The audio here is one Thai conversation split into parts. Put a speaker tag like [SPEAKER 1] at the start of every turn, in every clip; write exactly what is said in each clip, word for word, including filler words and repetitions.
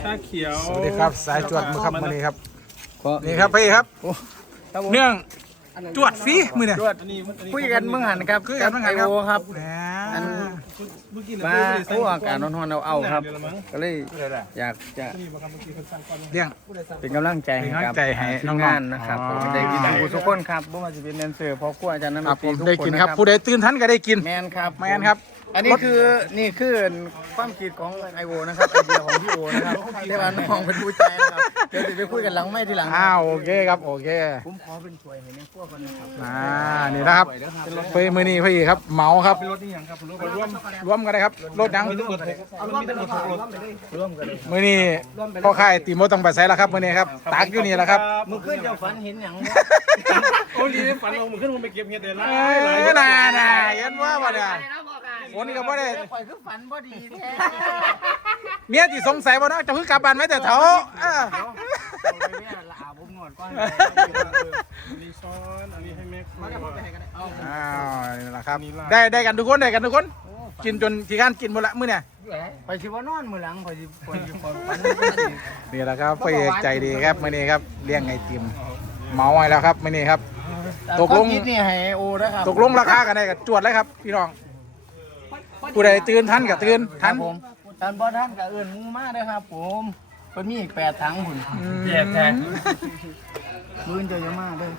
[SPEAKER 1] ชาเขียว
[SPEAKER 2] สวัสดีครับสายจวดมือครับมือนี้ครับนี่ครับพี่ครับเนื่องจวดฟรีมือเนี่ย
[SPEAKER 3] คุยกันเมื่อหันครับ
[SPEAKER 2] คุยกันเมื่อหันครับ
[SPEAKER 3] ไอโอครับ
[SPEAKER 2] อัน
[SPEAKER 3] มาโอ้อากาศร้อนๆเอาเอาครับ ก็เลยอยากจะ
[SPEAKER 2] เลี้ยง
[SPEAKER 3] เป็นกำลังใจให้
[SPEAKER 2] เป็นกำลั
[SPEAKER 3] กับ
[SPEAKER 2] งใจให้น้องๆ
[SPEAKER 3] งานนะครับผม
[SPEAKER 2] อ๋อ
[SPEAKER 3] ได้กินทุกคนครับไม่ว่าจะเป็นแดนเซอร์พ่อครัวอาจารย์นักด
[SPEAKER 2] ครับ
[SPEAKER 3] นต
[SPEAKER 2] ผ
[SPEAKER 3] รี
[SPEAKER 2] ม
[SPEAKER 3] ทุก
[SPEAKER 2] ได้
[SPEAKER 3] ค
[SPEAKER 2] กิน
[SPEAKER 3] น
[SPEAKER 2] ครับ
[SPEAKER 3] นะ
[SPEAKER 2] ผู้ใดตื่นทันก็ได้กิน
[SPEAKER 3] แมนครับ
[SPEAKER 2] แมนครับ
[SPEAKER 3] อันนี้คือนี่คือความคิดของไอโอนะครับไอเดียของพี่โอนะครับเรียกว่าน้องเป็นผู้ใจนะครับเดี๋ยวจะไปคุยกันหลังไม่ทีหลัง
[SPEAKER 2] อ้าวโอเคครับโอเค
[SPEAKER 3] ผมขอเป็นช่วยให้ในพวกกันนะครับ
[SPEAKER 2] อ่านี่นะครับไปมือนี้พี่ครับเหมาครับ
[SPEAKER 1] รถนี่ยังครับรถร่วม
[SPEAKER 2] รวมกันได้ครับรถดัง
[SPEAKER 1] มีทั้งหมดเอารถมีทั้งหมดหกรถ
[SPEAKER 3] ร่วมกันเลย
[SPEAKER 2] มือนี้พ่อค่ายตีโมต้องไปใส่แล้วครับมือนี้ครับตักอยู่นี่แหละครับ
[SPEAKER 3] มึงขึ้นจะฝันเห็นอย่าง
[SPEAKER 1] โอ้ยรีบฝันลงมือขึ้นผมไปเก็บเห็ดเดือนละ
[SPEAKER 2] เอ้ยน่าน่าเห็นว่าบ่เนี่ยฝนก็บ่ได้
[SPEAKER 3] ปล่อยคือฝันบ่ดีแท้
[SPEAKER 2] เมียที่สงสัยว่าเนาะจะคือกลับบ้านไหมแต่เถาเออ
[SPEAKER 3] ลาผมหนวดก่อน
[SPEAKER 1] รีซอนอันนี้ให้แม็กซ์
[SPEAKER 2] อ้าวนี่แหละครับได้ได้กันทุกคนได้กันทุกคน กินจนที่ข้านกินหมดละมื้อเนี่ย
[SPEAKER 3] ไปชิว่านอนมือหลังไปชิไปชิฝัน
[SPEAKER 2] นี่แหละครับพระเอกใจดีครับมื้อนี้ครับเลี้ยงไอติมเหมาให้แล้วครับมื้อนี้ครับ ตกลง
[SPEAKER 3] คิดนี่ให้โอนะครับ
[SPEAKER 2] ตกลงราคากันได้กับจวดเลยครับพี่น้องผู้ใดตื่นทันกับตื่น
[SPEAKER 3] ทั
[SPEAKER 2] ทั
[SPEAKER 3] น
[SPEAKER 2] น
[SPEAKER 3] ผมท่านบ่ท่านกับเอื่นมูมาเด้อครับ ผมเพิ่นมีอีกแปดถังหุ่น
[SPEAKER 1] แย่แท้
[SPEAKER 3] มื้อเจ้าอย่ามาเด้อ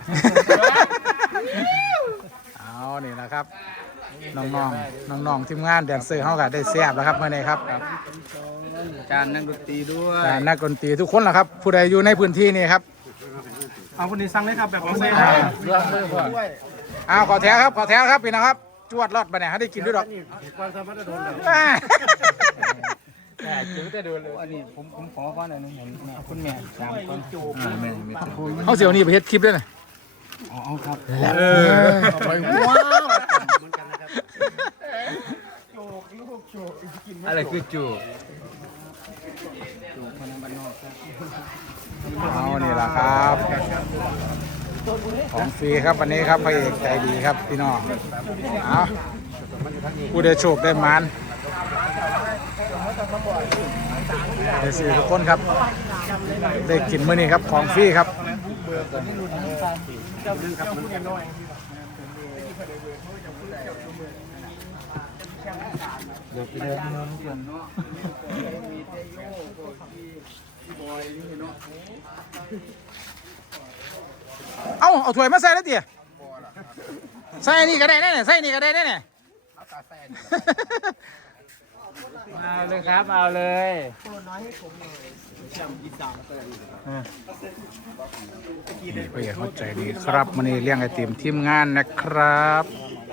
[SPEAKER 2] เอานี่แหละครับน้องๆน้องๆทีมงานแดนเซอร์เฮาก็ได้แซ่บแล้วครับมื้อนี้ครับ
[SPEAKER 3] อาจารย์นักดนตรีด้วย
[SPEAKER 2] แต่นักดนตรีทุกคนล่ะครับ ผู้ใดอยู่ในพื้นที่นี่ครับ
[SPEAKER 1] เอาคนนี้สั่งเลยครับแบบของเซ่
[SPEAKER 3] รวมมือพ่อ
[SPEAKER 2] อ้าวขอแถวครับขอแถวครับพี่นะครับจวดรอดไปไหนให้ได้กินด้วยดอก
[SPEAKER 1] ความสามารถโดน
[SPEAKER 2] อ่า
[SPEAKER 3] แต่จิ้วแต่โดนเลยอันนี้ผมผมขอก่อนหน่อยหนึงเห็นคุณแม่สามคนจูบแม่
[SPEAKER 2] เขาเสียวนี่ไปเฮ็ดคลิปด้วยนะ
[SPEAKER 3] อ๋อครับ
[SPEAKER 2] เออ
[SPEAKER 3] ไปว้าวเหมือนกันนะครับอะไรคือจูบ
[SPEAKER 2] เอานี่แหละครับของฟรีครับวันนี้ครับพระเอกใจดีครับพี่น้องเอาผู้ได้โชคได้หมานได้ซื้อทุกคนครับได้กินมื้อนี้ครับของฟรีครับ เอาเอาถ้วยมาใส่แล้วเตี๋ยใส่นี่ก็ได้เนี่ยใส่นี่ก็ได้เนี่ย
[SPEAKER 3] เอาเลยครับเอาเลย
[SPEAKER 2] พี่เข้าใจดีครับมันนี่เลี้ยงไอติมทีมงานนะครับ